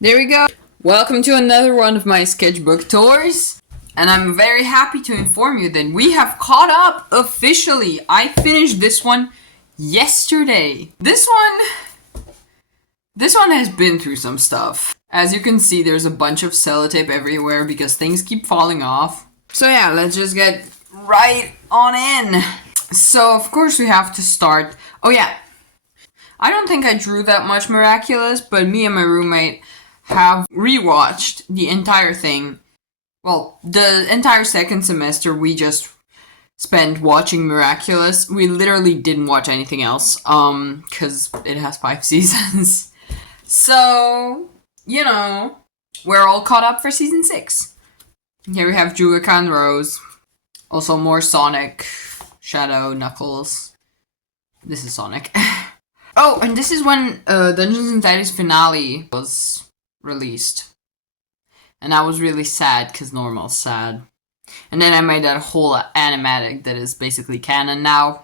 There we go. Welcome to another one of my sketchbook tours. And I'm very happy to inform you that we have caught up officially. I finished this one yesterday. This one has been through some stuff. As you can see, there's a bunch of sellotape everywhere because things keep falling off. So yeah, let's just get right on in. So of course we have to start. Oh yeah, I don't think I drew that much Miraculous, but me and my roommate have rewatched the entire thing. Well, the entire second semester we just spent watching Miraculous. We literally didn't watch anything else, because it has 5 seasons. So, you know, we're all caught up for season 6. Here we have Julica and Rose. Also more Sonic, Shadow, Knuckles. This is Sonic. Oh, and this is when Dungeons and Daddies finale was released. And I was really sad because Normal's sad. And then I made that whole animatic that is basically canon now.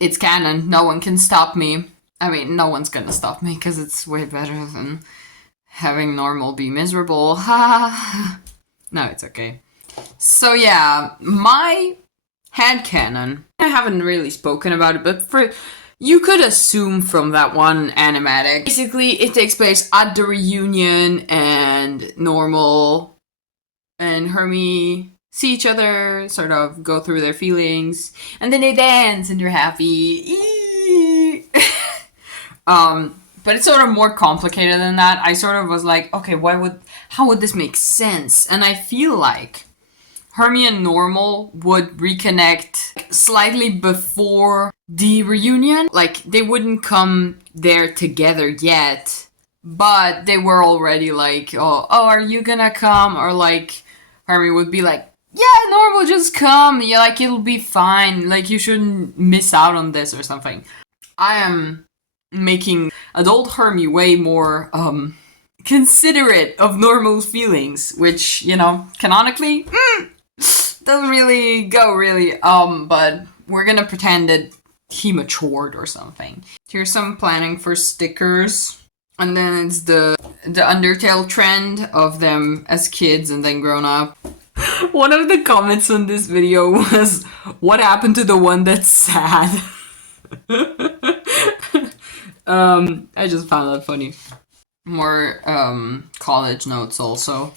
It's canon. No one can stop me. I mean, no one's gonna stop me because it's way better than having Normal be miserable. Ha! No, it's okay. So yeah, my headcanon, I haven't really spoken about it, but you could assume from that one animatic. Basically, it takes place at the reunion, and Normal and Hermie see each other, sort of go through their feelings, and then they dance and they're happy. But it's sort of more complicated than that. I sort of was like, okay, how would this make sense? And I feel like Hermie and Normal would reconnect slightly before the reunion. Like, they wouldn't come there together yet, but they were already like, oh, are you gonna come? Or like, Hermie would be like, yeah, Normal, just come. Yeah, like, it'll be fine. Like, you shouldn't miss out on this or something. I am making adult Hermie way more, considerate of Normal's feelings, which, you know, canonically, doesn't really go, really. But we're gonna pretend that he matured or something. Here's some planning for stickers. And then it's the Undertale trend of them as kids and then grown up. One of the comments on this video was, what happened to the one that's sad? I just found that funny. More, college notes also.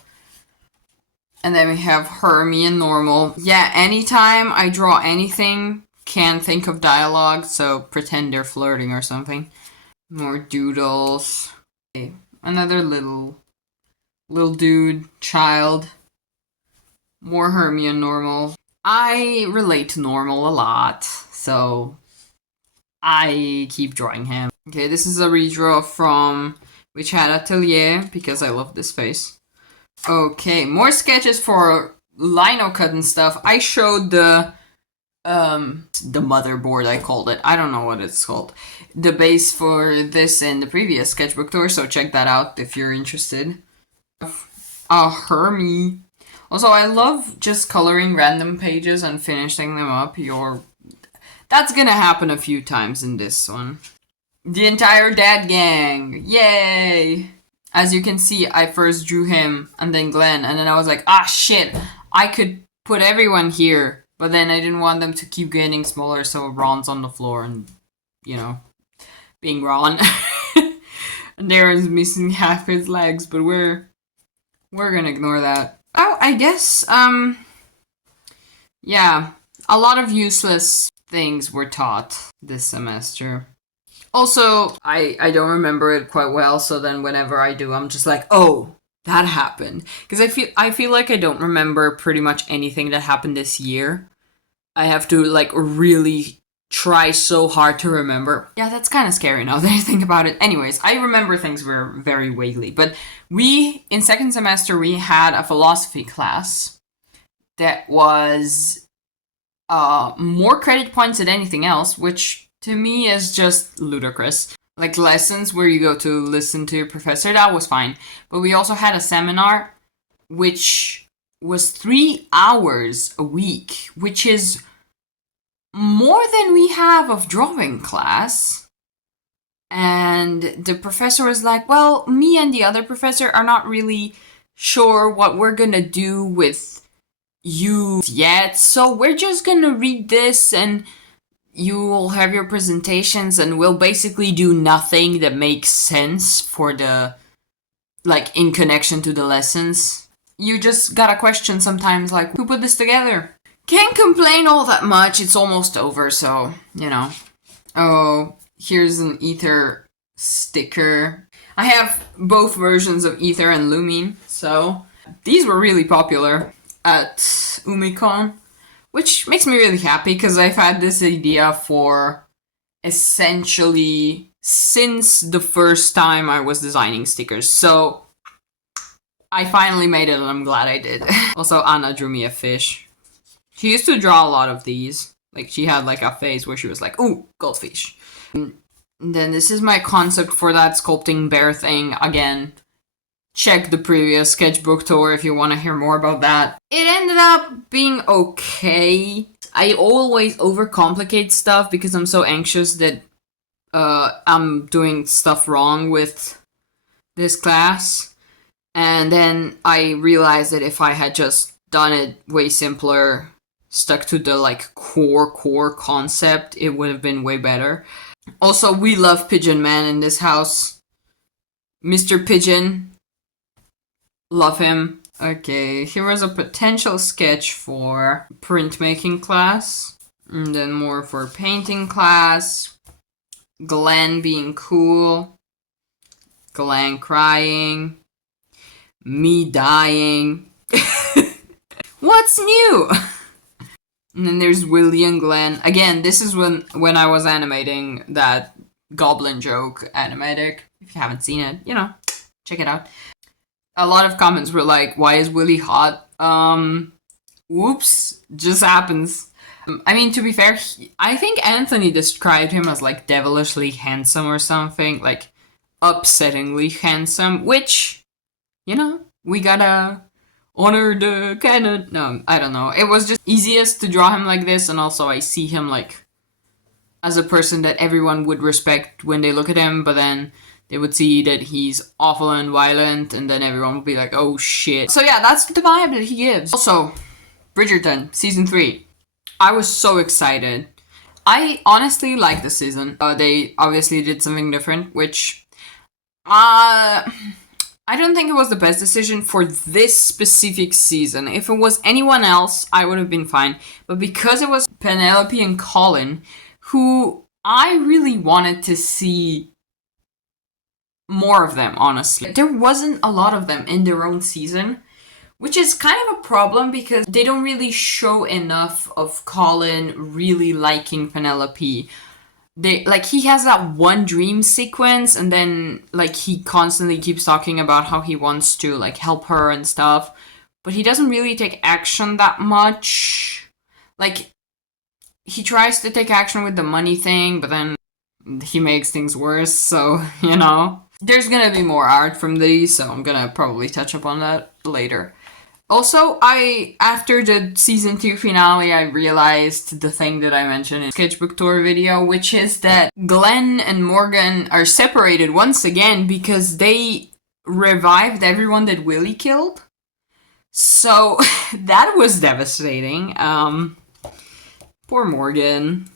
And then we have Hermie and Normal. Yeah, anytime I draw anything, can't think of dialogue, so pretend they're flirting or something. More doodles. Okay, another little dude, child. More Hermie and Normal. I relate to Normal a lot, so I keep drawing him. Okay, this is a redraw from Witch Hat Atelier, because I love this face. Okay, more sketches for lino cut and stuff. I showed the motherboard, I called it. I don't know what it's called. The base for this in the previous sketchbook tour, so check that out if you're interested. Hermie. Also, I love just coloring random pages and finishing them up. That's gonna happen a few times in this one. The entire dad gang! Yay! As you can see, I first drew him, and then Glenn, and then I was like, shit, I could put everyone here, but then I didn't want them to keep getting smaller, so Ron's on the floor, and, you know, being Ron. And Darren's missing half his legs, but we're gonna ignore that. Oh, I guess, yeah, a lot of useless things were taught this semester. Also, I don't remember it quite well, so then whenever I do, I'm just like, oh, that happened. Because I feel like I don't remember pretty much anything that happened this year. I have to, like, really try so hard to remember. Yeah, that's kind of scary now that I think about it. Anyways, I remember things were very vaguely. But in second semester, we had a philosophy class that was more credit points than anything else, which to me is just ludicrous. Like lessons where you go to listen to your professor, that was fine. But we also had a seminar, which was 3 hours a week, which is more than we have of drawing class. And the professor was like, well, me and the other professor are not really sure what we're gonna do with you yet, so we're just gonna read this and you will have your presentations and we'll basically do nothing that makes sense for the, like, in connection to the lessons. You just gotta question sometimes, like, who put this together? Can't complain all that much, it's almost over, so, you know. Oh, here's an Ether sticker. I have both versions of Ether and Lumine, so these were really popular at Umicon, which makes me really happy because I've had this idea for essentially since the first time I was designing stickers. So I finally made it and I'm glad I did. Also, Anna drew me a fish. She used to draw a lot of these. Like, she had like a phase where she was like, ooh, goldfish. And then this is my concept for that sculpting bear thing. Again, check the previous sketchbook tour if you want to hear more about that. It ended up being okay. I always overcomplicate stuff because I'm so anxious that I'm doing stuff wrong with this class. And then I realized that if I had just done it way simpler, stuck to the like core concept, it would have been way better. Also, we love Pigeon Man in this house. Mr. Pigeon. Love him. Okay, here was a potential sketch for printmaking class. And then more for painting class. Glenn being cool. Glenn crying. Me dying. What's new? And then there's Willie and Glenn. Again, this is when I was animating that Goblin Joke animatic. If you haven't seen it, you know, check it out. A lot of comments were like, why is Willie hot? Whoops, just happens. I mean, to be fair, I think Anthony described him as like devilishly handsome or something, like upsettingly handsome, which, you know, we gotta honor the canon. No, I don't know. It was just easiest to draw him like this, and also I see him like as a person that everyone would respect when they look at him, but then they would see that he's awful and violent, and then everyone would be like, oh shit. So yeah, that's the vibe that he gives. Also, Brigerton, season 3. I was so excited. I honestly like the season. They obviously did something different, which I don't think it was the best decision for this specific season. If it was anyone else, I would have been fine. But because it was Penelope and Colin, who I really wanted to see more of them, honestly. There wasn't a lot of them in their own season, which is kind of a problem because they don't really show enough of Colin really liking Penelope. He has that one dream sequence, and then like he constantly keeps talking about how he wants to like help her and stuff, but he doesn't really take action that much. Like, he tries to take action with the money thing, but then he makes things worse, so, you know. There's gonna be more art from these, so I'm gonna probably touch up on that later. Also, after the season 2 finale, I realized the thing that I mentioned in the Sketchbook tour video, which is that Glenn and Morgan are separated once again because they revived everyone that Willie killed. So, that was devastating. Poor Morgan.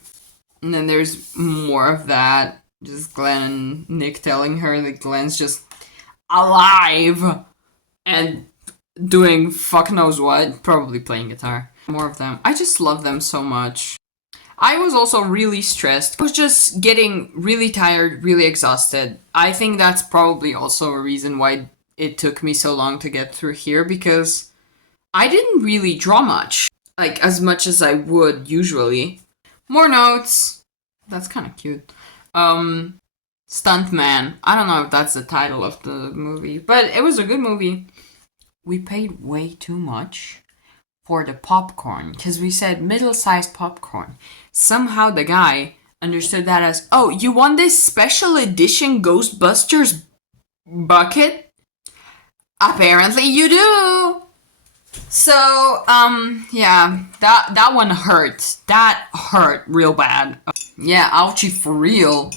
And then there's more of that. Just Glenn and Nick telling her that Glenn's just alive and doing fuck knows what, probably playing guitar. More of them. I just love them so much. I was also really stressed. I was just getting really tired, really exhausted. I think that's probably also a reason why it took me so long to get through here, because I didn't really draw much. Like, as much as I would usually. More notes. That's kind of cute. Stuntman. I don't know if that's the title of the movie, but it was a good movie. We paid way too much for the popcorn because we said middle-sized popcorn. Somehow the guy understood that as, oh, you want this special edition Ghostbusters bucket? Apparently you do. So, yeah, that one hurt. That hurt real bad. Yeah, ouchie for real.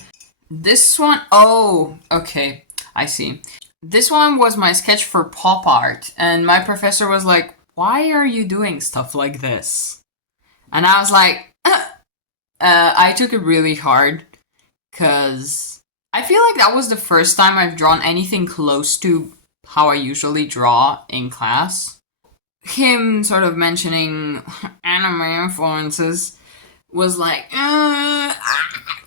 This one, oh, okay, I see. This one was my sketch for pop art, and my professor was like, why are you doing stuff like this? And I was like, I took it really hard, because I feel like that was the first time I've drawn anything close to how I usually draw in class. Him sort of mentioning anime influences was like,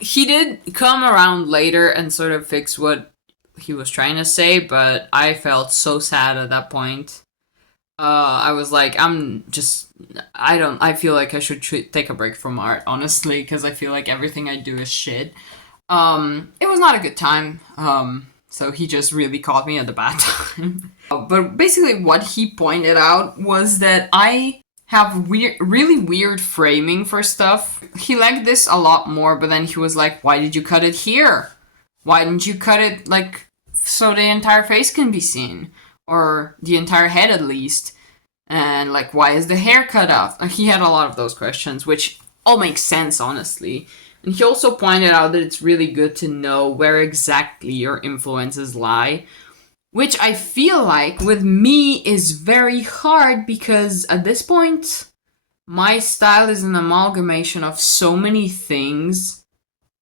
he did come around later and sort of fix what he was trying to say, but I felt so sad at that point. I was like, I feel like I should take a break from art, honestly, because I feel like everything I do is shit. It was not a good time. So he just really caught me at the bad time. But basically what he pointed out was that I have really weird framing for stuff. He liked this a lot more, but then he was like, why did you cut it here? Why didn't you cut it, like, so the entire face can be seen? Or the entire head, at least. And, like, why is the hair cut off? He had a lot of those questions, which all make sense, honestly. And he also pointed out that it's really good to know where exactly your influences lie. Which I feel like, with me, is very hard, because at this point, my style is an amalgamation of so many things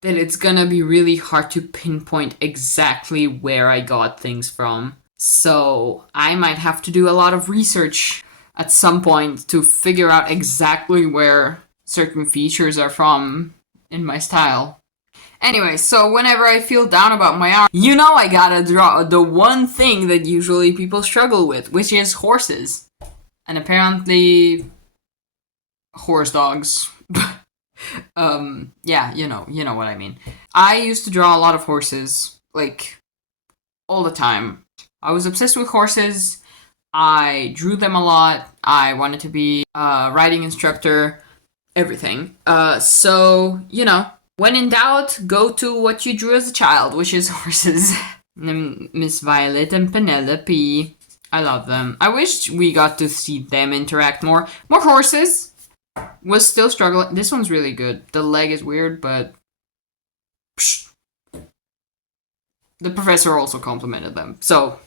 that it's gonna be really hard to pinpoint exactly where I got things from. So I might have to do a lot of research at some point to figure out exactly where certain features are from in my style. Anyway, so whenever I feel down about my art, you know I gotta draw the one thing that usually people struggle with, which is horses. And apparently, horse dogs. Yeah, you know what I mean. I used to draw a lot of horses, like, all the time. I was obsessed with horses. I drew them a lot. I wanted to be a riding instructor, everything. So, when in doubt, go to what you drew as a child, which is horses. Miss Violet and Penelope. I love them. I wish we got to see them interact more. More horses. Was still struggling. This one's really good. The leg is weird, but psh. The professor also complimented them. So,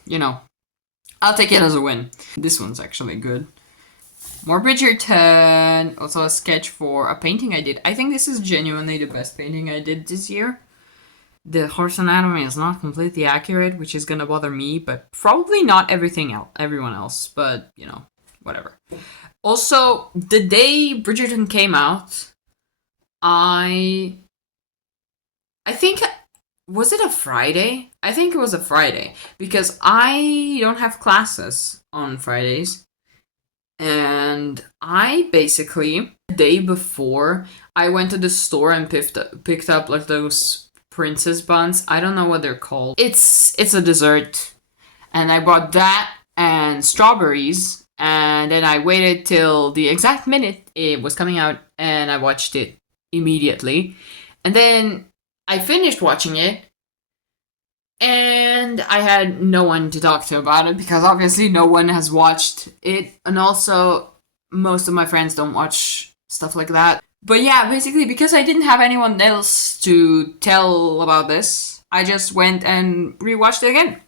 I'll take it as a win. This one's actually good. More Brigerton. Also a sketch for a painting I did. I think this is genuinely the best painting I did this year. The horse anatomy is not completely accurate, which is gonna bother me, but probably not everyone else. But, whatever. Also, the day Brigerton came out, I think, was it a Friday? I think it was a Friday, because I don't have classes on Fridays. And I basically, the day before, I went to the store and picked up like those princess buns. I don't know what they're called. It's a dessert. And I bought that and strawberries. And then I waited till the exact minute it was coming out, and I watched it immediately. And then I finished watching it, and I had no one to talk to about it, because obviously no one has watched it, and also most of my friends don't watch stuff like that. But yeah, basically, because I didn't have anyone else to tell about this, I just went and rewatched it again.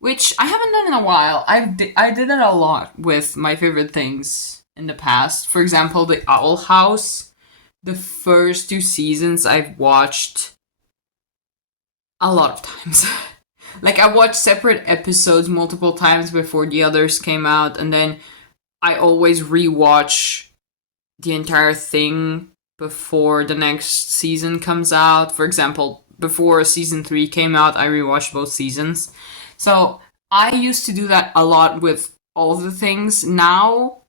Which I haven't done in a while. I did it a lot with my favorite things in the past. For example, The Owl House. The first 2 seasons I've watched a lot of times. Like, I watched separate episodes multiple times before the others came out, and then I always rewatch the entire thing before the next season comes out. For example, before season 3 came out, I rewatched both seasons. So I used to do that a lot with all the things. Now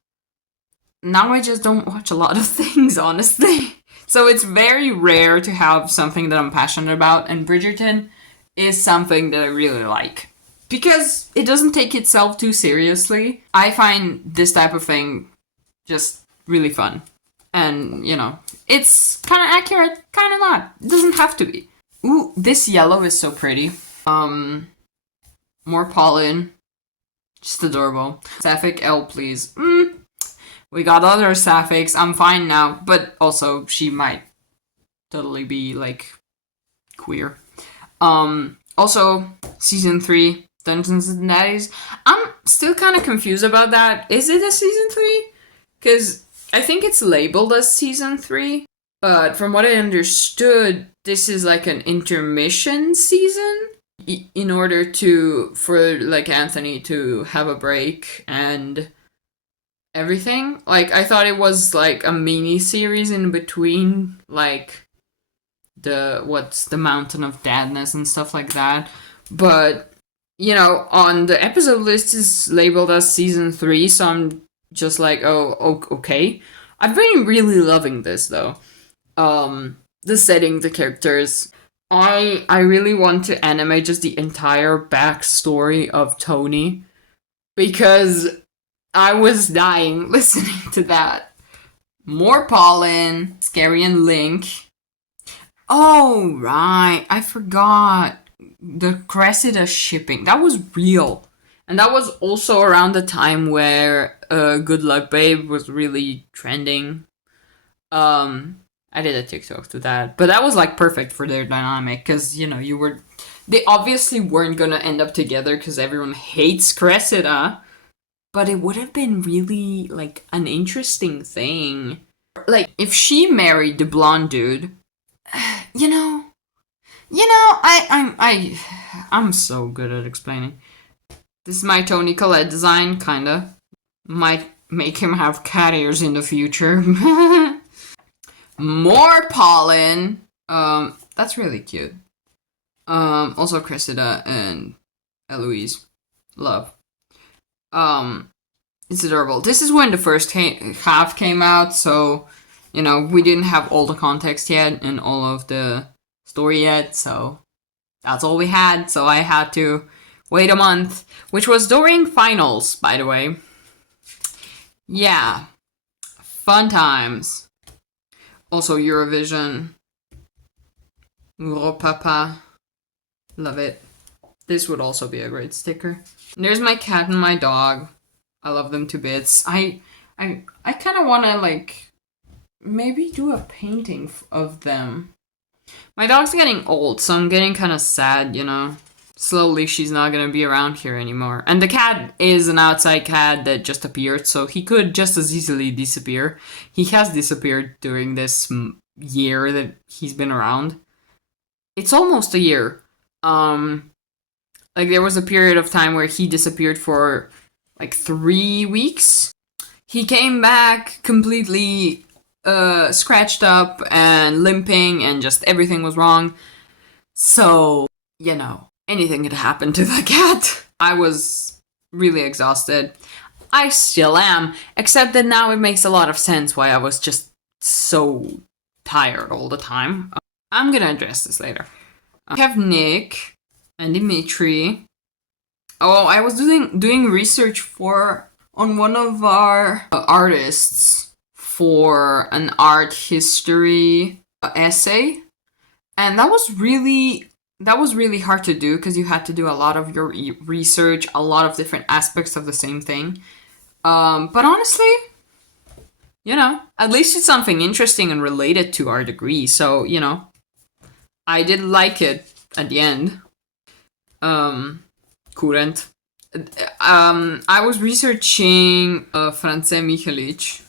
I just don't watch a lot of things, honestly. So it's very rare to have something that I'm passionate about, and Brigerton is something that I really like. Because it doesn't take itself too seriously. I find this type of thing just really fun. And, it's kind of accurate, kind of not. It doesn't have to be. Ooh, this yellow is so pretty. More pollen. Just adorable. Sapphic L, please. We got other Sapphics. I'm fine now. But also, she might totally be, like, queer. Also, season 3, Dungeons and Daddies. I'm still kind of confused about that. Is it a season 3? Because I think it's labeled as season 3. But from what I understood, this is like an intermission season in order for like Anthony to have a break and everything. Like, I thought it was like a mini series in between, like what's the Mountain of Deadness and stuff like that. But on the episode list is labeled as season 3, so I'm just like, oh, okay. I've been really loving this though. The setting, the characters. I really want to animate just the entire backstory of Tony, because I was dying listening to that. More pollen, Scary and Link. Oh, right. I forgot. The Cressida shipping. That was real. And that was also around the time where Good Luck Babe was really trending. I did a TikTok to that. But that was like perfect for their dynamic. Because, they obviously weren't going to end up together because everyone hates Cressida. But it would have been really like an interesting thing. Like, if she married the blonde dude, I'm so good at explaining. This is my Tony Collette design, kinda. Might make him have cat ears in the future. More pollen. That's really cute. Also Cressida and Eloise. Love. It's adorable. This is when the first half came out, so, we didn't have all the context yet and all of the story yet, so that's all we had, so I had to wait a month, which was during finals, by the way. Yeah. Fun times. Also Eurovision. Gros Papa. Love it. This would also be a great sticker. And there's my cat and my dog. I love them to bits. I kind of want to, like, maybe do a painting of them. My dog's getting old, so I'm getting kind of sad, Slowly, she's not going to be around here anymore. And the cat is an outside cat that just appeared, so he could just as easily disappear. He has disappeared during this year that he's been around. It's almost a year. Like, there was a period of time where he disappeared for, like, 3 weeks. He came back completely scratched up and limping, and just everything was wrong. So, anything could happen to the cat. I was really exhausted. I still am, except that now it makes a lot of sense why I was just so tired all the time. I'm gonna address this later. We have Nick and Dimitri. Oh, I was doing research on one of our artists for an art history essay, and that was really hard to do because you had to do a lot of your research, a lot of different aspects of the same thing. But honestly, at least it's something interesting and related to our degree. So, I did like it at the end. Current. I was researching France Michalic,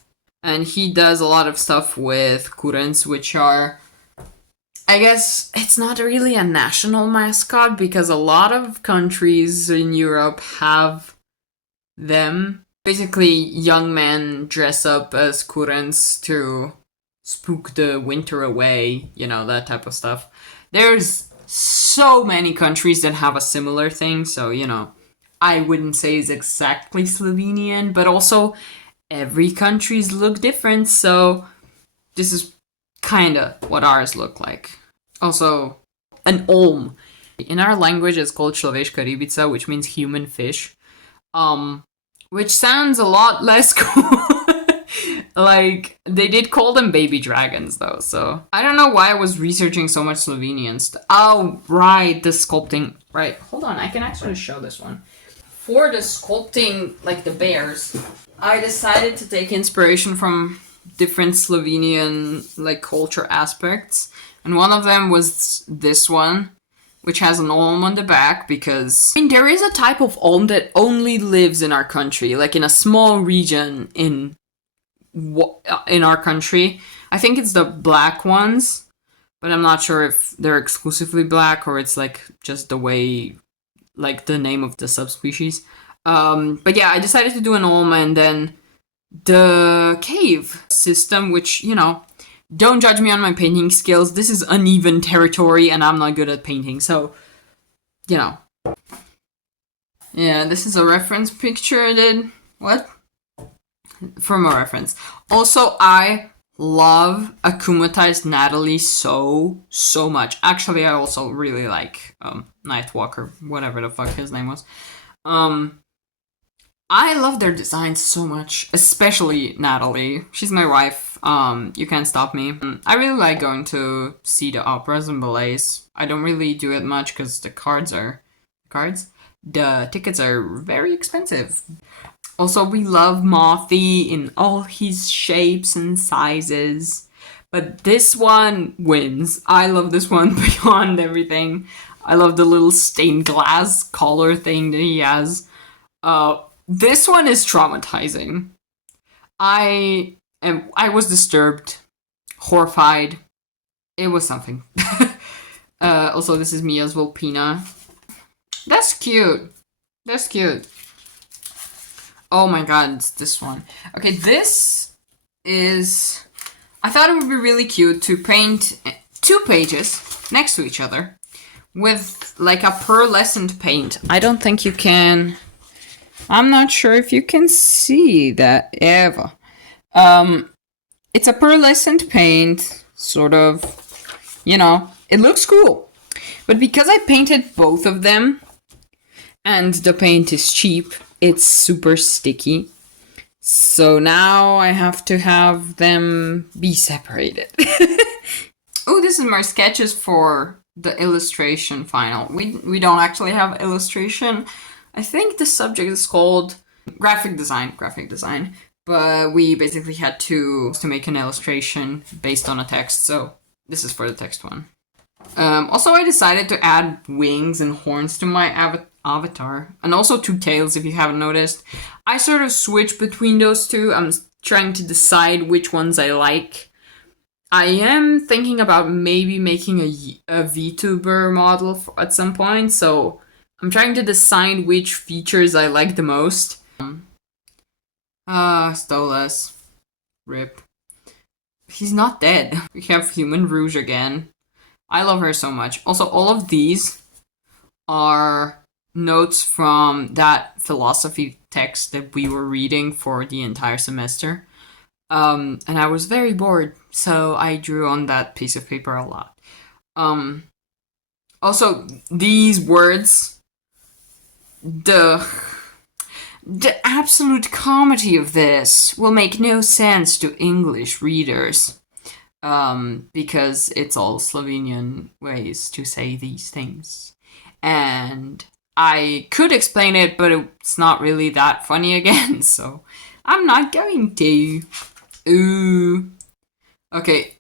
and he does a lot of stuff with currents, which are, I guess, it's not really a national mascot because a lot of countries in Europe have them. Basically, young men dress up as currents to spook the winter away, that type of stuff. There's so many countries that have a similar thing, so, I wouldn't say it's exactly Slovenian, but also every country's look different, so this is kind of what ours look like. Also, an olm. In our language, it's called Človeška rybica, which means human fish. Which sounds a lot less cool. Like, they did call them baby dragons, though, so I don't know why I was researching so much Slovenian stuff. Oh, right, the sculpting. Right, hold on, I can actually show this one. For the sculpting, like the bears, I decided to take inspiration from different Slovenian, like, culture aspects. And one of them was this one. which has an olm on the back because there is a type of olm that only lives in our country, like in a small region in our country. I think it's the black ones, but I'm not sure if they're exclusively black or it's like just the way, like the name of the subspecies. But yeah, I decided to do an olm, and then the cave system, which, don't judge me on my painting skills. This is uneven territory and I'm not good at painting, so, Yeah, this is a reference picture I did. What? From a reference. Also, I love akumatized Natalie so much. Actually, I also really like Nightwalker, whatever the fuck his name was. I love their designs so much, especially Natalie. She's my wife. You can't stop me. I really like going to see the operas and ballets. I don't really do it much because the tickets are very expensive. Also, we love Mothy in all his shapes and sizes. But this one wins. I love this one beyond everything. I love the little stained glass collar thing that he has. This one is traumatizing. I was disturbed, horrified. It was something. Also, this is Mia's Volpina. That's cute. Oh my god, it's this one. Okay, this is... I thought it would be really cute to paint 2 pages next to each other with like a pearlescent paint. I don't think you can... I'm not sure if you can see that ever. It's a pearlescent paint, sort of, it looks cool. But because I painted both of them, and the paint is cheap, it's super sticky. So now I have to have them be separated. Oh, this is my sketches for the illustration final. We don't actually have illustration. I think the subject is called graphic design, but we basically had to make an illustration based on a text, so this is for the text one. Also, I decided to add wings and horns to my avatar, and also 2 tails, if you haven't noticed. I sort of switch between those 2. I'm trying to decide which ones I like. I am thinking about maybe making a VTuber model at some point, so I'm trying to decide which features I like the most. Stolas. Rip. He's not dead. We have Human Rouge again. I love her so much. Also, all of these are notes from that philosophy text that we were reading for the entire semester. And I was very bored, so I drew on that piece of paper a lot. Also, these words... The absolute comedy of this will make no sense to English readers, because it's all Slovenian ways to say these things. And I could explain it, but it's not really that funny again, so I'm not going to. Ooh. Okay,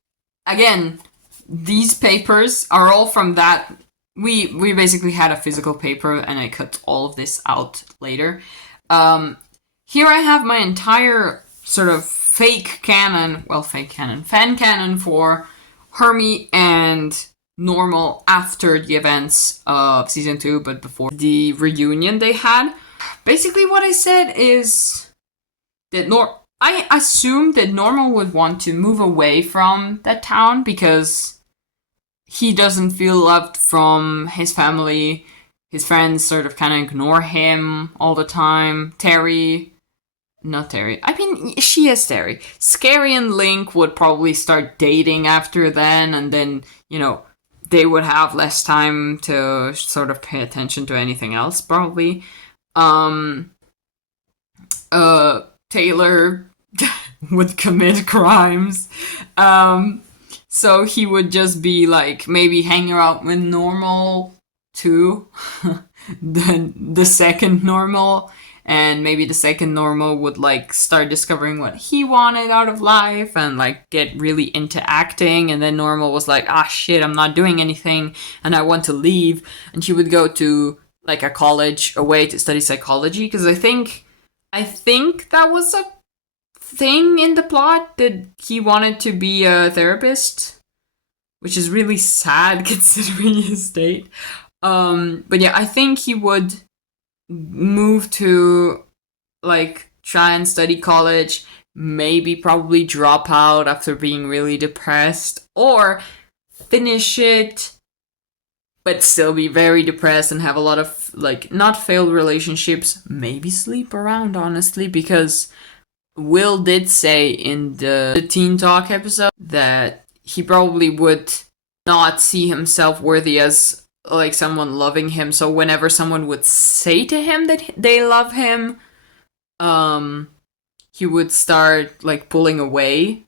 again, these papers are all from that... We basically had a physical paper, and I cut all of this out later. Here I have my entire sort of fan canon for Hermie and Normal after the events of Season 2, but before the reunion they had. Basically what I said is that I assumed that Normal would want to move away from that town because... he doesn't feel loved from his family. His friends sort of kind of ignore him all the time. She is Terry. Scary and Link would probably start dating after then, and then, they would have less time to sort of pay attention to anything else, probably. Taylor would commit crimes. So he would just be like maybe hanging out with Normal too, the second Normal, and maybe the second normal would like start discovering what he wanted out of life and like get really into acting, and then normal was like, ah shit, I'm not doing anything and I want to leave, and he would go to like a college away to study psychology, because I think that was a thing in the plot that he wanted to be a therapist, which is really sad considering his state. But yeah, I think he would move to like try and study college, maybe probably drop out after being really depressed, or finish it but still be very depressed and have a lot of like not failed relationships, maybe sleep around, honestly, because Will did say in the Teen Talk episode that he probably would not see himself worthy as like someone loving him. So whenever someone would say to him that they love him, he would start like pulling away.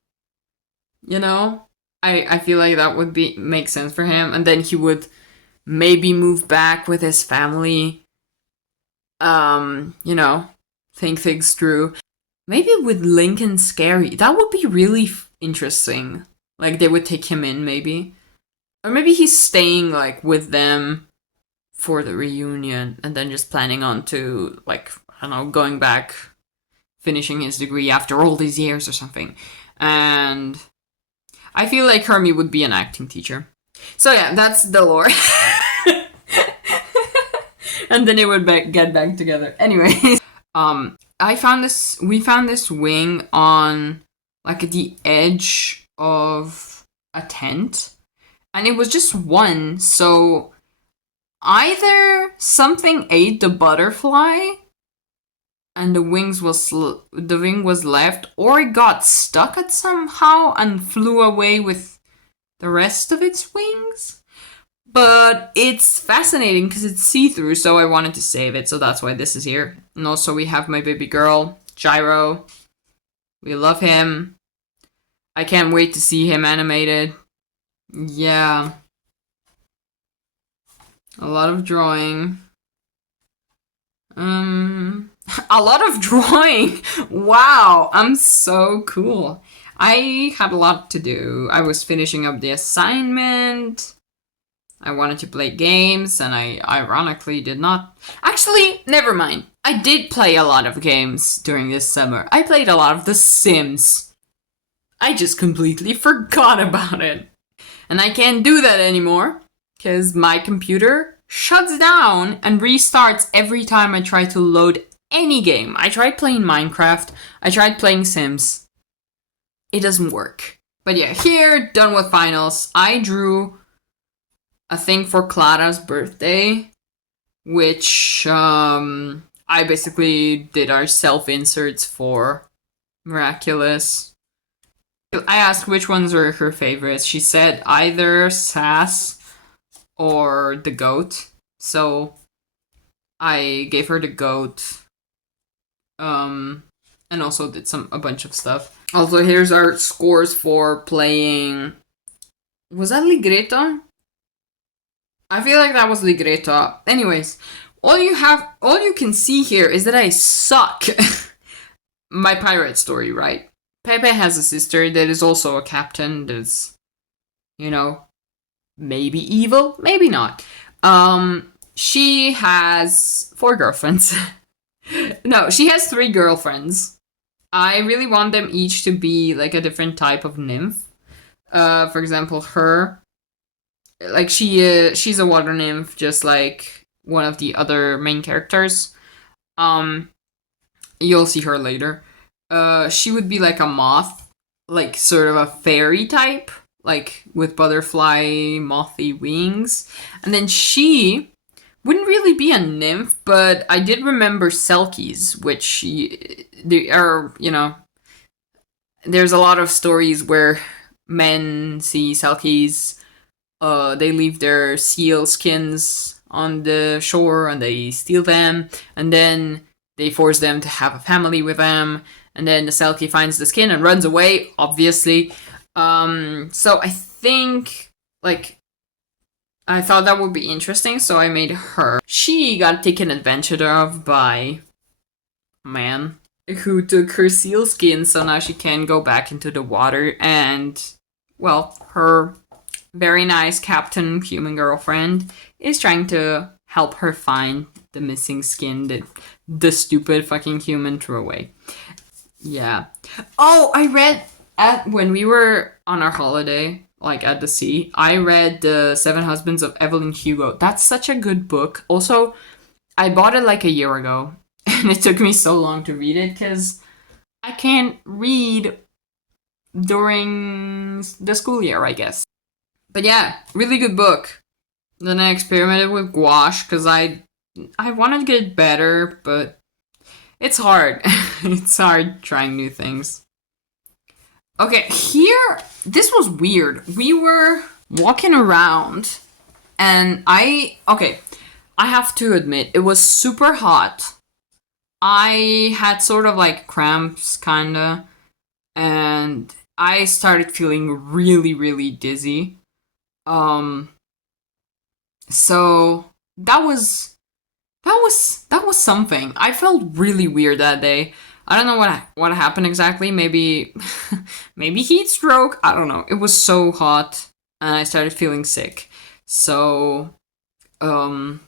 You know, I feel like that would make sense for him, and then he would maybe move back with his family. You know, think things through. Maybe with Lincoln Scary, that would be really interesting. Like they would take him in, maybe. Or maybe he's staying like with them for the reunion and then just planning on to like, I don't know, going back, finishing his degree after all these years or something. And I feel like Hermie would be an acting teacher. So yeah, that's the lore. And then they would get back together. Anyway, we found this wing on like the edge of a tent, and it was just one, so either something ate the butterfly and the wing was left, or it got stuck at somehow and flew away with the rest of its wings. But it's fascinating because it's see-through, so I wanted to save it, so that's why this is here. And also we have my baby girl, Gyro. We love him. I can't wait to see him animated. Yeah. A lot of drawing. A lot of drawing! Wow, I'm so cool. I had a lot to do. I was finishing up the assignment. I wanted to play games, and I ironically did not. Actually, never mind. I did play a lot of games during this summer. I played a lot of The Sims. I just completely forgot about it. And I can't do that anymore, because my computer shuts down and restarts every time I try to load any game. I tried playing Minecraft. I tried playing Sims. It doesn't work. But yeah, here, done with finals. I drew a thing for Clara's birthday, which I basically did our self-inserts for. Miraculous. I asked which ones were her favorites. She said either Sass or the goat. So I gave her the goat. And also did a bunch of stuff. Also, here's our scores for playing. Was that Ligreta? I feel like that was Ligreta. Anyways, all you can see here is that I suck. My pirate story, right? Pepe has a sister that is also a captain that's, you know, maybe evil, maybe not. She has 4 girlfriends. No, she has 3 girlfriends. I really want them each to be like a different type of nymph. For example, her, like she's a water nymph, just like one of the other main characters. You'll see her later. She would be like a moth, like sort of a fairy type, like with butterfly mothy wings. And then she wouldn't really be a nymph, but I did remember Selkies, which they are, you know, there's a lot of stories where men see Selkies, they leave their seal skins on the shore and they steal them, and then they force them to have a family with them, and then the Selkie finds the skin and runs away, obviously. So I think, like, I thought that would be interesting, so I made her. She got taken advantage of by man who took her seal skin, so now she can go back into the water. And, well, her very nice captain human girlfriend is trying to help her find the missing skin that the stupid fucking human threw away. Yeah. Oh, I read when we were on our holiday, like at the sea, I read The Seven Husbands of Evelyn Hugo. That's such a good book. Also, I bought it like a year ago, and it took me so long to read it because I can't read during the school year, I guess. But yeah, really good book. Then I experimented with gouache because I wanted to get better, but it's hard. It's hard trying new things. Okay, here, this was weird. We were walking around, and I have to admit, it was super hot. I had sort of like cramps, kinda, and I started feeling really, really dizzy. So that was something. I felt really weird that day. I don't know what happened exactly. Maybe heat stroke. I don't know. It was so hot, and I started feeling sick. So, I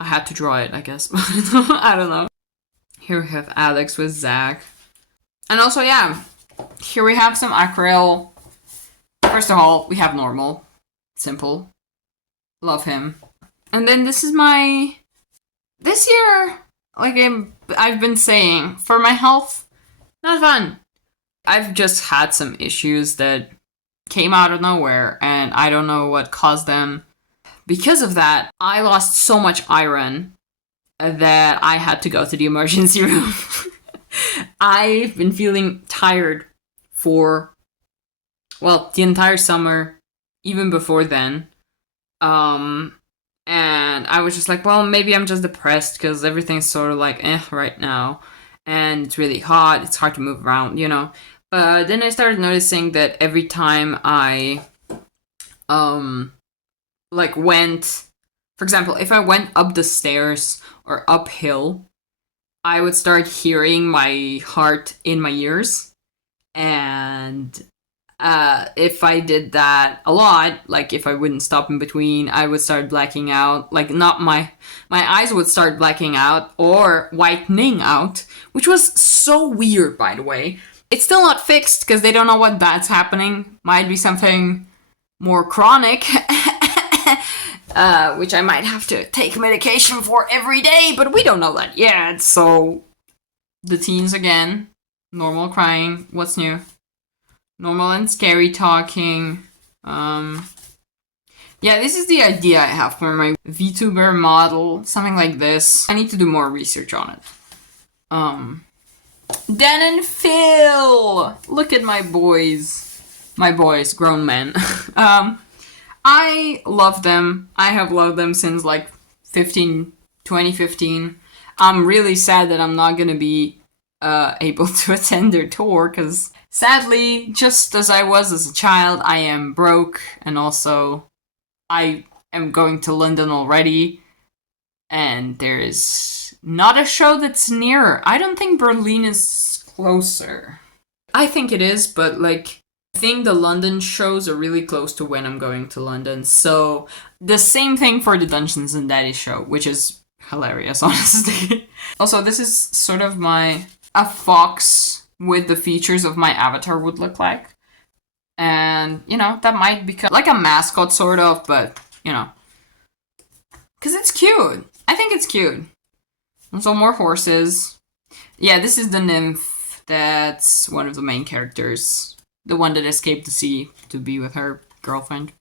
had to draw it, I guess. I don't know. Here we have Alex with Zach, and also yeah, here we have some acrylic. First of all, we have normal, simple. Love him. And then this is this year, like I've been saying, for my health, not fun. I've just had some issues that came out of nowhere, and I don't know what caused them. Because of that, I lost so much iron that I had to go to the emergency room. I've been feeling tired for, well, the entire summer, even before then. And I was just like, well, maybe I'm just depressed because everything's sort of like right now. And it's really hot, it's hard to move around, you know. But then I started noticing that every time I, like went, for example, if I went up the stairs or uphill, I would start hearing my heart in my ears. And if I did that a lot, like if I wouldn't stop in between, I would start blacking out. Like not my eyes would start blacking out or whitening out, which was so weird, by the way. It's still not fixed because they don't know what that's happening. Might be something more chronic, which I might have to take medication for every day, but we don't know that yet. So the teens again, normal crying. What's new? Normal and scary talking. Yeah, this is the idea I have for my VTuber model. Something like this. I need to do more research on it. Dan and Phil! Look at my boys. My boys, grown men. I love them. I have loved them since like 2015. I'm really sad that I'm not gonna be able to attend their tour because sadly, just as I was as a child, I am broke, and also I am going to London already, and there is not a show that's nearer. I don't think Berlin is closer. I think it is, but like, I think the London shows are really close to when I'm going to London, so the same thing for the Dungeons and Daddies show, which is hilarious, honestly. Also, this is sort of a fox with the features of my avatar would look like. And, you know, that might become like a mascot sort of, but, you know. Because it's cute. I think it's cute. Also more horses. Yeah, this is the nymph. That's one of the main characters. The one that escaped the sea to be with her girlfriend.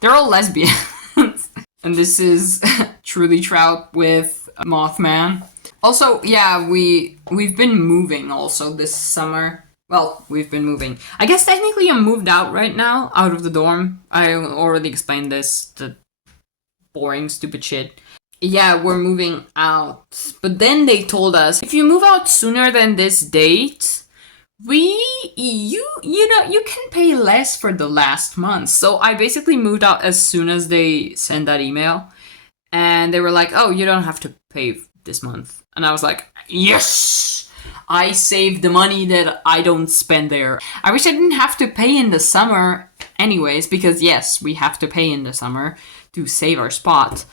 They're all lesbians. And this is Truly Trout with Mothman. Also, yeah, we've been moving also this summer. Well, we've been moving. I guess technically I'm moved out right now, out of the dorm. I already explained this, the boring, stupid shit. Yeah, we're moving out. But then they told us, if you move out sooner than this date, you can pay less for the last month. So I basically moved out as soon as they sent that email. And they were like, oh, you don't have to pay this month. And I was like, yes! I saved the money that I don't spend there. I wish I didn't have to pay in the summer anyways, because yes, we have to pay in the summer to save our spot.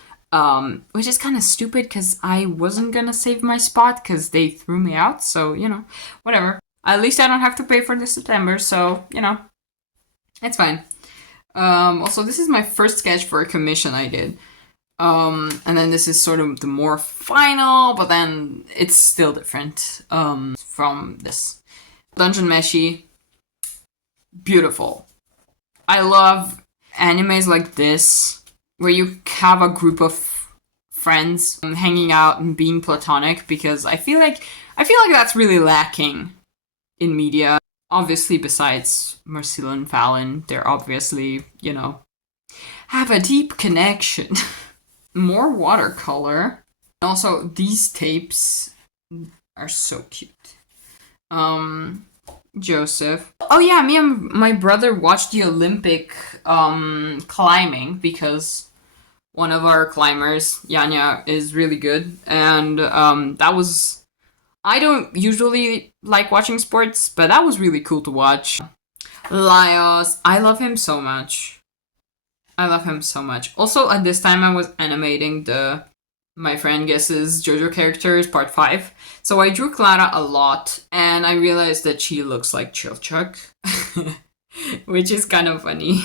Which is kind of stupid because I wasn't gonna save my spot because they threw me out. So, you know, whatever. At least I don't have to pay for this September. So, you know, it's fine. Also, this is my first sketch for a commission I did. And then this is sort of the more final, but then it's still different from this. Dungeon Meshi. Beautiful. I love animes like this, where you have a group of friends hanging out and being platonic, because I feel like that's really lacking in media. Obviously, besides Marcella and Fallon, they're obviously, you know, have a deep connection. More watercolor. Also, these tapes are so cute. Joseph. Oh yeah, me and my brother watched the Olympic climbing because one of our climbers, Yanya, is really good. And that was... I don't usually like watching sports, but that was really cool to watch. Laios. I love him so much. I love him so much. Also, at this time, I was animating the My Friend Guesses JoJo Characters Part 5. So I drew Clara a lot, and I realized that she looks like Chilchuck. Which is kind of funny.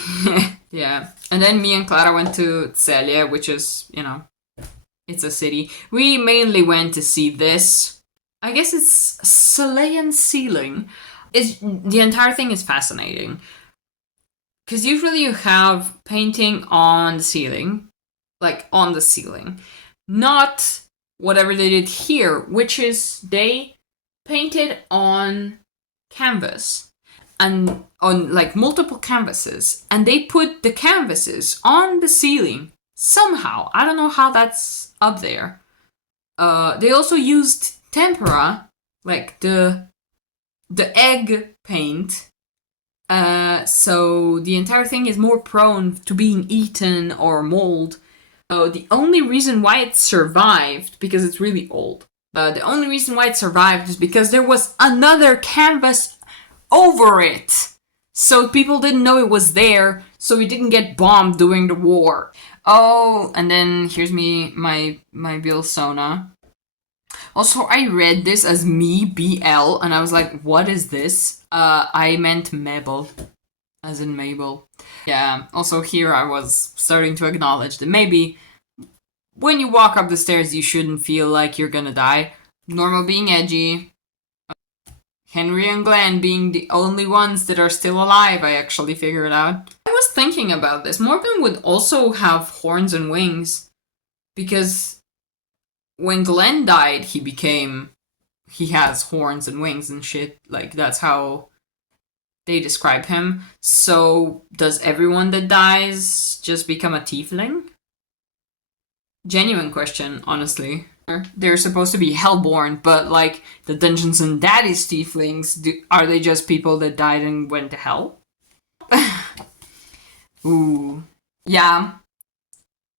Yeah. And then me and Clara went to Celia, which is, you know, it's a city. We mainly went to see this. I guess it's Chilean ceiling. The entire thing is fascinating. Because usually you have painting on the ceiling. Like, on the ceiling. Not whatever they did here, which is they painted on canvas. And on, like, multiple canvases. And they put the canvases on the ceiling. Somehow. I don't know how that's up there. They also used tempera, like the egg paint, so the entire thing is more prone to being eaten or mold. The only reason why it survived, because it's really old, the only reason why it survived is because there was another canvas over it, so people didn't know it was there, so it didn't get bombed during the war. Oh, and then here's my Bill Sona. Also, I read this as me, BL, and I was like, what is this? I meant Mabel. As in Mabel. Yeah, also here I was starting to acknowledge that maybe when you walk up the stairs you shouldn't feel like you're gonna die. Normal being edgy. Henry and Glenn being the only ones that are still alive, I actually figured out. I was thinking about this. Morgan would also have horns and wings, because when Glenn died, he has horns and wings and shit. Like, that's how they describe him. So, does everyone that dies just become a tiefling? Genuine question, honestly. They're supposed to be hellborn, but like the Dungeons and Daddies tieflings, are they just people that died and went to hell? Ooh. Yeah.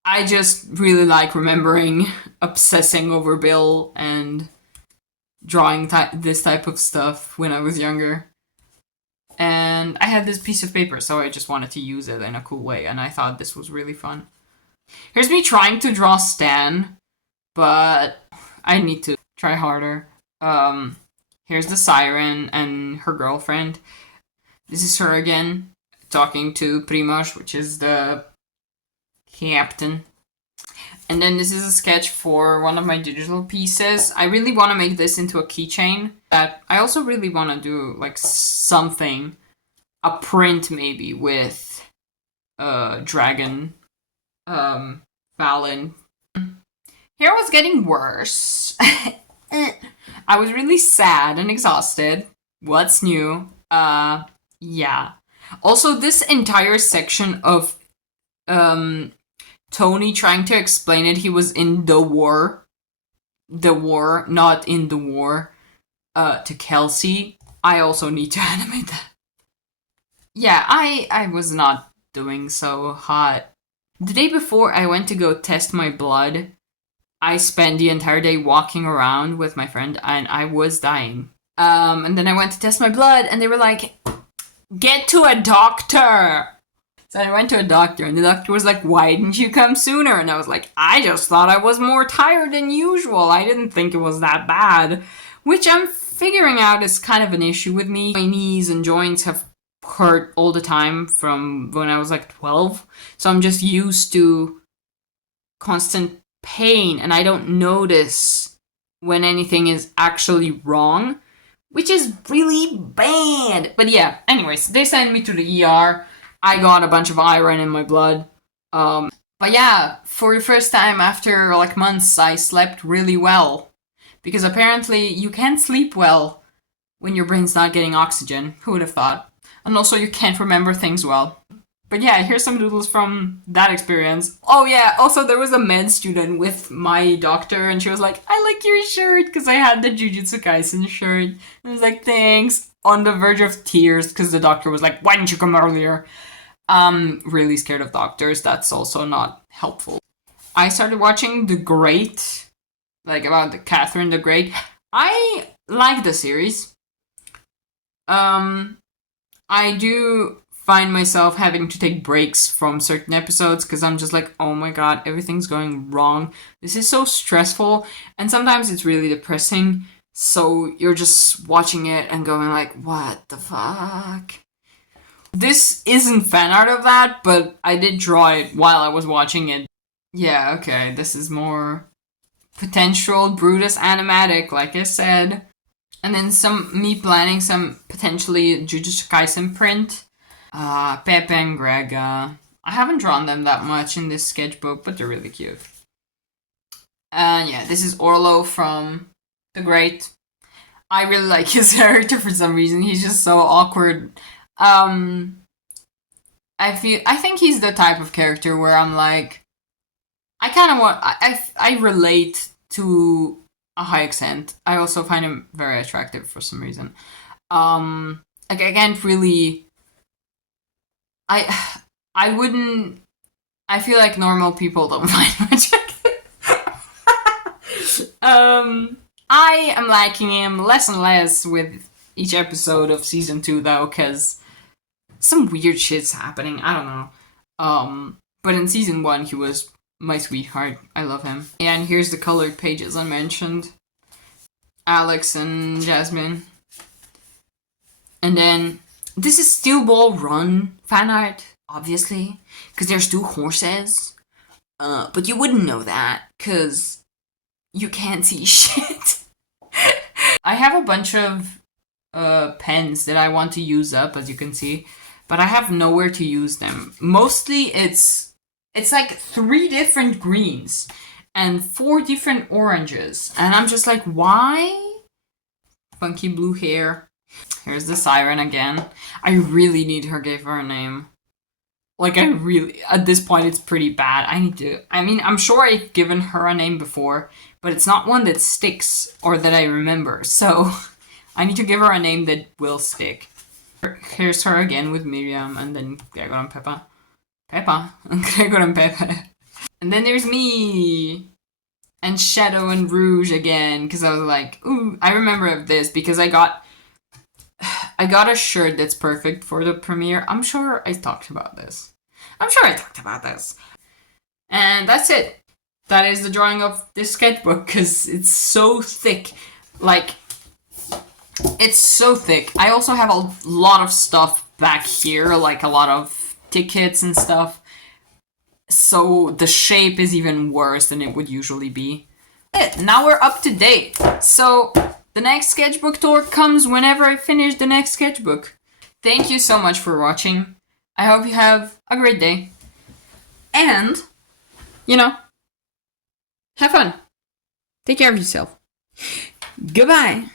I just really like remembering obsessing over Bill and drawing this type of stuff when I was younger. And I had this piece of paper, so I just wanted to use it in a cool way, and I thought this was really fun. Here's me trying to draw Stan, but I need to try harder. Here's the siren and her girlfriend. This is her again, talking to Primoz, which is the captain. And then this is a sketch for one of my digital pieces. I really want to make this into a keychain. I also really want to do like something, a print maybe with dragon, Fallon. Here was getting worse. I was really sad and exhausted. What's new? Yeah. Also, this entire section of Tony trying to explain it, he was in the war, not in the war, to Kelsey. I also need to animate that. Yeah, I was not doing so hot. The day before, I went to go test my blood I spent the entire day walking around with my friend and I was dying. And then I went to test my blood and they were like, get to a doctor. So I went to a doctor and the doctor was like, why didn't you come sooner? And I was like, I just thought I was more tired than usual. I didn't think it was that bad. Which I'm figuring out is kind of an issue with me. My knees and joints have hurt all the time from when I was like 12. So I'm just used to constant pain and I don't notice when anything is actually wrong, which is really bad. But yeah, anyways, they sent me to the ER. I got a bunch of iron in my blood. But yeah, for the first time after like months, I slept really well. Because apparently you can't sleep well when your brain's not getting oxygen. Who would have thought? And also you can't remember things well. But yeah, here's some doodles from that experience. Oh yeah, also there was a med student with my doctor and she was like, I like your shirt because I had the Jujutsu Kaisen shirt. And I was like, thanks. On the verge of tears because the doctor was like, why didn't you come earlier? I'm really scared of doctors. That's also not helpful. I started watching The Great, like about the Catherine the Great. I like the series. I do find myself having to take breaks from certain episodes because I'm just like, oh my god, everything's going wrong. This is so stressful, and sometimes it's really depressing. So you're just watching it and going like, what the fuck? This isn't fan art of that, but I did draw it while I was watching it. Yeah, okay, this is more potential Brutus animatic, like I said. And then me planning some potentially Jujutsu Kaisen print. Pepe and Greg. I haven't drawn them that much in this sketchbook, but they're really cute. And yeah, this is Orlo from The Great. I really like his character for some reason. He's just so awkward. I think he's the type of character where I'm like, I kind of want, I relate to a high extent. I also find him very attractive for some reason. Like I can't really, I wouldn't, I feel like normal people don't find him attractive. I am liking him less and less with each episode of season 2 though, because some weird shit's happening. I don't know. But in season 1 he was my sweetheart. I love him. And here's the colored pages I mentioned. Alex and Jasmine. And then this is Steel Ball Run fan art, obviously, because there's 2 horses. But you wouldn't know that because you can't see shit. I have a bunch of pens that I want to use up, as you can see, but I have nowhere to use them. Mostly it's like 3 different greens and 4 different oranges, and I'm just like, why? Funky blue hair. Here's the siren again. I really need her give her a name. Like, I really, at this point, it's pretty bad. I'm sure I've given her a name before, but it's not one that sticks or that I remember. So, I need to give her a name that will stick. Here's her again with Miriam, and then Gregor and Peppa. And Gregor and Pepe. And then there's me! And Shadow and Rouge again, because I was like, ooh, I remember this because I got a shirt that's perfect for the premiere. I'm sure I talked about this. And that's it. That is the drawing of this sketchbook, because it's so thick. Like, it's so thick. I also have a lot of stuff back here, like a lot of tickets and stuff. So the shape is even worse than it would usually be. Now we're up to date. So the next sketchbook tour comes whenever I finish the next sketchbook. Thank you so much for watching. I hope you have a great day. And, have fun. Take care of yourself. Goodbye.